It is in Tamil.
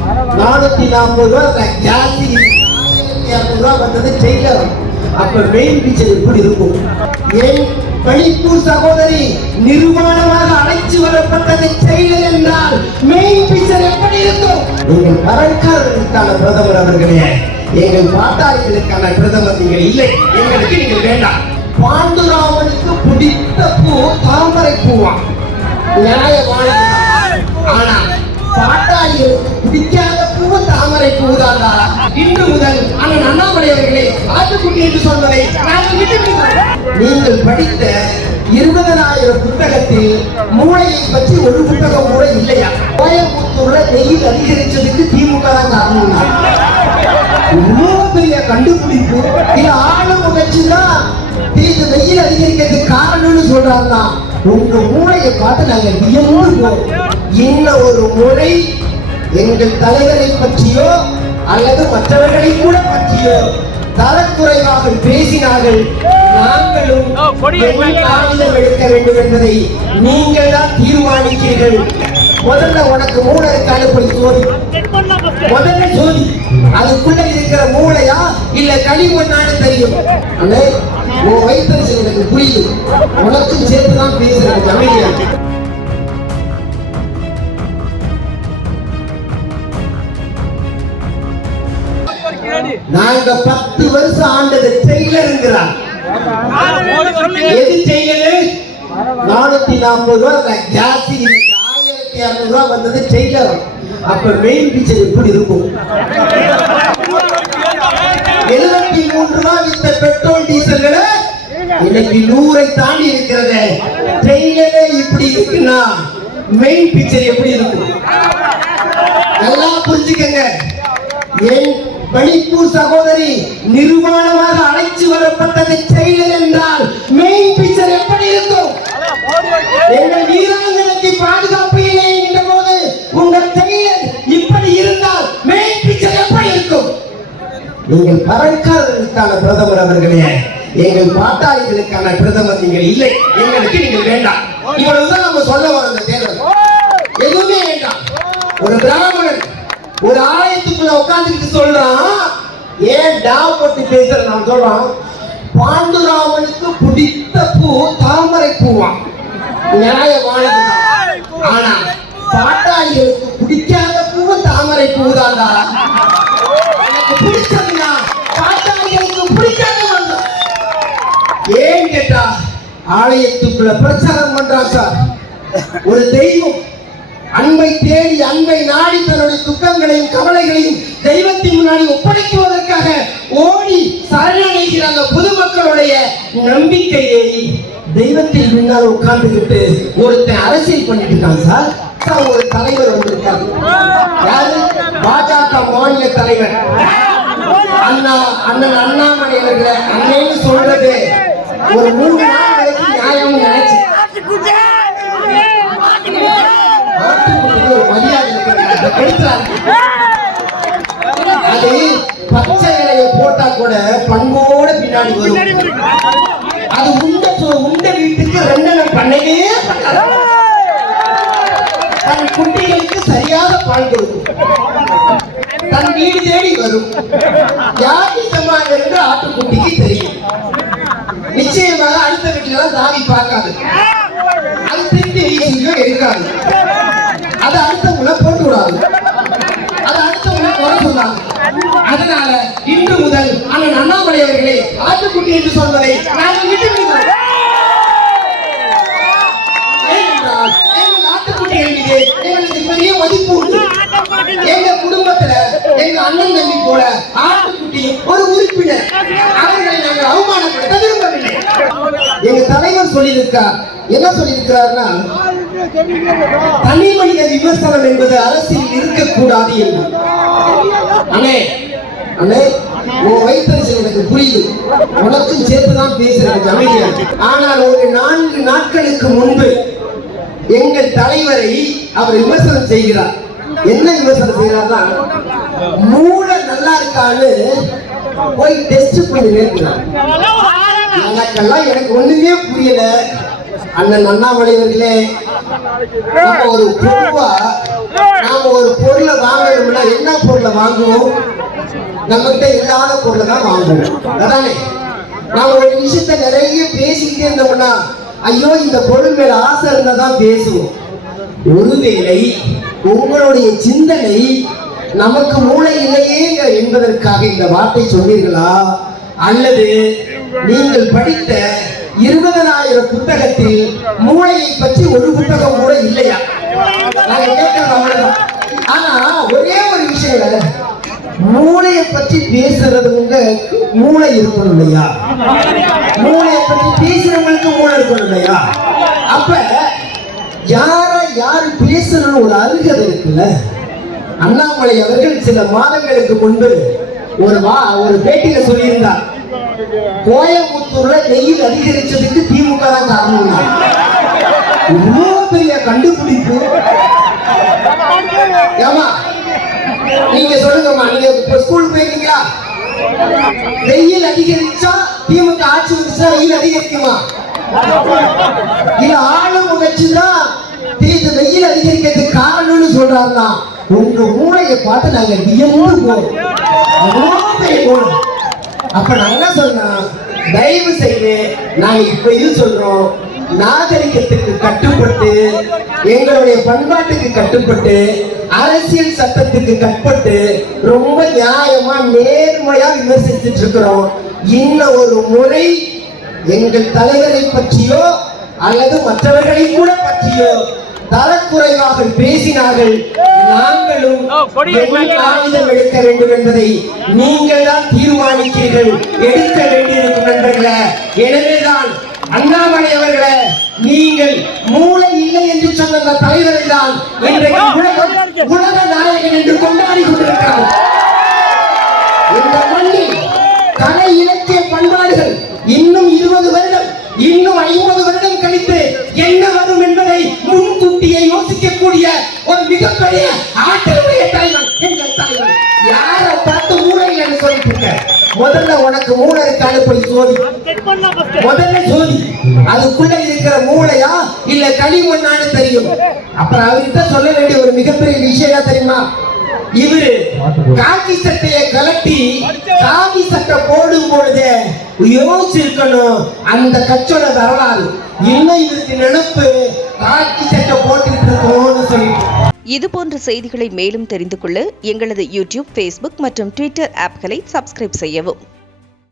440 ரூபாய் ஜாஸ்தி, 1200 வந்தது ட்ரெயிலர். அப்ப மெயின் பிக்சர் எப்படி இருக்கும்? என் படிப்பு சகோதரி நிர்வாணமாக அழைச்சு வரப்பட்டது ட்ரெயிலர் என்றால் மெயின் பிக்சர் எப்படி இருக்கும்? எங்கள் பரன்காரர்களுக்கான பிரதமர் அவர்களே, எங்கள் பாட்டாளிகளுக்கான பிரதமர் நீங்கள் இல்லை, எங்களுக்கு நீங்கள் வேண்டாம். பாண்டுராமனுக்கு பிடித்த பூ தாமரை பூவா, நியாயமானது. ஆனா பாட்டாளிகளுக்கு பிடிக்காத பூ தாமரை பூதாண்டா. இன்று முதல் அண்ணன் அண்ணாமலை அவர்களே ஆட்டுக்குட்டி என்று சொல்வதை நாங்கள் விட்டுவிடுகிறோம். நீங்கள் படித்த 20,000 புத்தகத்தில் மூளையை பற்றி ஒரு புத்தகம் கூட இல்லையா? கோயம்புத்தூர்ல வெயில் அதிகரிச்சதுக்கு திமுக தான் காரணம். இவ்வளவு பெரிய கண்டுபிடிப்பு இது ஆளும் முயற்சிதான் இது வெயில் அதிகரிக்கிறதுக்கு காரணம்னு சொல்றாங்க. உங்க மூளையை பார்த்து நாங்க வியப்போம். இன்னும் ஒரு முறை எங்கள் தலைவரை பற்றியோ அல்லது மற்றவர்களை கூட பற்றியோ தரக்குறைவாக பேசினார்கள், நாங்களும் காகிதம் எடுக்க வேண்டும் என்பதை நீங்கள் தான் தீர்மானிக்கிறீர்கள். முதல்ல உனக்கு மூளை இருக்காது போய் சோதி, முதல்ல சோதி. அதுக்குள்ள இருக்கிற மூளையா இல்ல களிமண்ணான்னு தெரியும். அண்ணே உன் வயிற்று எனக்கு புரியுது, உனக்கும் சேர்த்துதான் பேசுறேன். அமைதியா நாங்க 10 வருஷம் ஆண்டது ட்ரெயிலருங்கிறார். எது ட்ரெயிலரு? 440 ரூபாய் ஜாஸ்தி, 1200 ரூபாய் வந்தது ட்ரெயிலர். அப்ப மெயின் பிக்சர் எப்படி இருக்கும்? 73 ரூபாய் வித்த பெட்ரோல் டீசல்களை இன்னைக்கு 100ஐ தாண்டி இருக்கிறது. ட்ரெயிலரே இப்படி இருக்குன்னா மெயின் பிக்சர் எப்படி இருக்கும்? நல்லா புரிஞ்சுக்கங்க. என் படிப்பு சகோதரி நிர்வாணமாக அழைச்சு வரப்பட்டது ட்ரெயிலர் என்றால் மெயின் பிக்சர் எப்படி இருக்கும்? எங்கள் வீராங்கனைக்கு பாதுகாப்பு இல்லை என்ற போது உங்கள் ட்ரெயிலர் இப்படி இருந்தால் மெயின் பிக்சர் எப்படி இருக்கும்? நீங்கள் பரன்காரர்களுக்கான பிரதமர் அவர்களே, எங்கள் பாட்டாளிகளுக்கான பிரதமர் நீங்கள் இல்லை, எங்களுக்கு நீங்கள் வேண்டாம். இவ்வளவுதான் நம்ம சொல்ல வர அந்த தேர்தல். எதுவுமே வேண்டாம். ஒரு பிராமணன் ஒரு ஆலயத்துக்குள்ள உட்கார்ந்துட்டு சொல்றான், ஏன் டாவ் போட்டு பேசுற? நான் சொல்றான், பாண்டுராமனுக்கு பிடித்த பூ தாமரை பூவா, நியாயமானது. ஆனா பாட்டாளிகளுக்கு பிடிக்காத பூ தாமரை பூதாண்டா. எனக்கு பிடிச்சதுன்னா பாட்டாளிகளுக்கு பிடிக்காத வந்தோம். ஏன் கேட்டா ஆலயத்துக்குள்ள பிரச்சாரம் பண்றான் சார். ஒரு தெய்வம் அன்பை தேடி அன்பை நாடி தன்னுடைய துக்கங்களையும் கவலைகளையும் தெய்வத்தின் முன்னாடி ஒப்படைக்குவதற்காக ஓடி சரணடைகிற அந்த பொதுமக்களுடைய நம்பிக்கையை தெய்வத்தின் முன்னால் உட்கார்ந்துகிட்டு ஒருத்தன் அரசியல் பண்ணிட்டு இருக்கான் சார். ஒரு தலைவர் வந்திருக்காரு. யாரு? பாஜக மாநில தலைவர் அண்ணன் அண்ணாமலை அவர்களை அண்ணேன்னு சொல்றது ஒரு 3 நாள் வரைக்கும் நியாயம் நினைச்சு அது பச்சை இலையை போட்டா கூட பண்போட பின்னாடி வரும். அது உண்ட வீட்டுக்கு 2 பண்ணவே தன் குட்டிகளுக்கு சரியாக பால் கொடுக்கும். தன் வீடு தேடி வரும். யார் நிஜமாக இருந்து ஆட்டுக்குட்டிக்கு தெரியும். நிச்சயமாக அடுத்த வீட்டுல தாவி பார்க்காது. அது திருப்பி வீசியும் எடுக்காது. அது அடுத்தவங்களை போட்டு விடாது. அது அடுத்தவங்களை குறை சொல்லாது. அதனால இன்று முதல் அண்ணன் அண்ணாமலை அவர்களே ஆட்டுக்குட்டி என்று சொல்வதை நாங்கள் விட்டுவிடுகிறோம். ஏனென்றால் எங்கள் ஆட்டுக்குட்டிகள் மீது எங்களுக்கு பெரிய மதிப்பு உண்டு. எங்க குடும்பத்துல எங்க அண்ணன் தம்பி போல ஆட்டுக்குட்டி ஒரு உறுப்பினர். அவர்களை நாங்கள் அவமானப்படுத்த விரும்பவில்லை. எங்க தலைவர் சொல்லியிருக்கார். என்ன சொல்லியிருக்கிறார்னா, தனி மனித விமர்சனம் என்பது அரசியல் இருக்கக்கூடாது என்று. அண்ணே அண்ணே உன் வயிற்று எனக்கு புரியுது, உனக்கும் சேர்த்துதான் பேசுறேன். அமைதியா. ஆனால் ஒரு 4 நாட்களுக்கு முன்பு எங்கள் தலைவரை அவர் விமர்சனம் செய்கிறார். என்ன விமர்சனம் செய்கிறார்னா, மூளை நல்லா இருக்கான்னு போய் டெஸ்ட் பண்ணி கேட்கிறார். எனக்கெல்லாம் எனக்கு ஒண்ணுமே புரியல. அண்ணன் அண்ணாமலை அவர்களே, நாம ஒரு பொருளை வாங்கணும்னா பொருளை வாங்குவோம்? நம்ம கிட்ட இல்லாத பொருளை தான் வாங்குவோம். அதானே நாம ஒரு விஷயத்த நிறைய பேசிக்கிட்டே இருந்தோம்னா ஐயோ இந்த பொருள் மேல ஆசை இருந்தா தான் பேசுவோம். ஒருவேளை உங்களுடைய சிந்தனை நமக்கு மூளை இல்லையே என்பதற்காக இந்த வார்த்தை சொன்னீர்களா, அல்லது நீங்கள் படித்த 20,000 புத்தகத்தில் மூளையை பற்றி ஒரு புத்தகம் கூட இல்லையா? நாங்க கேட்கறது அவ்வளவுதான். ஆனா ஒரே ஒரு விஷயம், மூளையை பற்றி பேசுறது மூளை இருக்கணும் இல்லையா? மூளையை பற்றி பேசுறவங்களுக்கு மூளை இருக்கணும் இல்லையா? அப்ப யாரு பேசணும்னு ஒரு அருகதை இருக்குல்ல. அண்ணாமலை அவர்கள் சில மாதங்களுக்கு முன்பு ஒரு பேட்டியில சொல்லியிருந்தார், கோயம்புத்தூர்ல வெயில் அதிகரிச்சதுக்கு திமுக தான் காரணம். இவ்வளவு பெரிய கண்டுபிடிப்பு. ஏமா நீங்க சொல்லுங்கம்மா, நீங்க இப்ப ஸ்கூல் போயிருக்கீங்களா? வெயில் அதிகரிச்சா திமுக ஆட்சி வந்துச்சா வெயில் அதிகரிக்குமா? இல்ல ஆளும் வச்சுதான் வெயில் அதிகரிக்கிறதுக்கு காரணம்னு சொல்றாங்க. உங்க மூளையை பார்த்து நாங்க வியந்து போறோம். அப்ப நான் என்ன சொன்னோம், தயவு செய்து நாங்க இப்ப இது சொல்றோம், நாகரிகத்துக்கு கட்டுப்பட்டு, எங்களுடைய பண்பாட்டுக்கு கட்டுப்பட்டு, அரசியல் சட்டத்துக்கு கட்டுப்பட்டு ரொம்ப நியாயமா நேர்மையா விமர்சிச்சுட்டு இருக்கிறோம். இன்னும் ஒரு முறை எங்கள் தலைவரை பற்றியோ அல்லது மற்றவர்களை கூட பற்றியோ தரக்குறைவாக பேசினார்கள், நாங்களும் ஆயுதம் எடுக்க வேண்டும் என்பதை நீங்கள் தான் தீர்மானிக்கிறீர்கள், எடுக்க வேண்டியிருக்கும் நண்பர்களே. எனவேதான் அண்ணாமலை அவர்களே, நீங்கள் மூளை இல்லை என்று சொன்ன அந்த தலைவரை தான் இன்றைக்கு உலக நாயகன் என்று கொண்டாடி கொண்டிருக்கிறார். இந்த மண்ணில் கலை இலக்கிய பண்பாடுகள் இன்னும் 20 வருடம், இன்னும் 50 வருடம் கழித்து என்ன வரும் என்பதை முன்கூட்டியே யோசிக்கக்கூடிய ஒரு மிகப்பெரிய ஆற்றலுடைய தலைவன் எங்கள் தலைவன். யாரை பார்த்து மூளை இல்லைன்னு சொல்லிட்டு இருக்க? முதல்ல உனக்கு மூளை இருக்கான்னு போய் சோதி. முதல்ல சோதி, அதுக்குள்ள இருக்கிற மூளையா இல்ல களிமண்ணான்னு தெரியும். அப்புறம் அவர்கிட்ட சொல்ல வேண்டிய ஒரு மிகப்பெரிய விஷயம் தெரியுமா? இவரு காக்கி சட்டையை கலட்டி காக்கி சட்டை போடும் பொழுது யோசிச்சிருக்கணும் அந்த கட்சியோட வரலாறு. இன்னும் இவருக்கு நினைப்பு காக்கி சட்டை போட்டுட்டு இருக்கோம்னு சொல்லிட்டு. இது போன்ற செய்திகளை மேலும் தெரிந்து கொள்ள எங்களது யூடியூப், Facebook மற்றும் Twitter ஆப்களை சப்ஸ்கிரைப் செய்யவும்.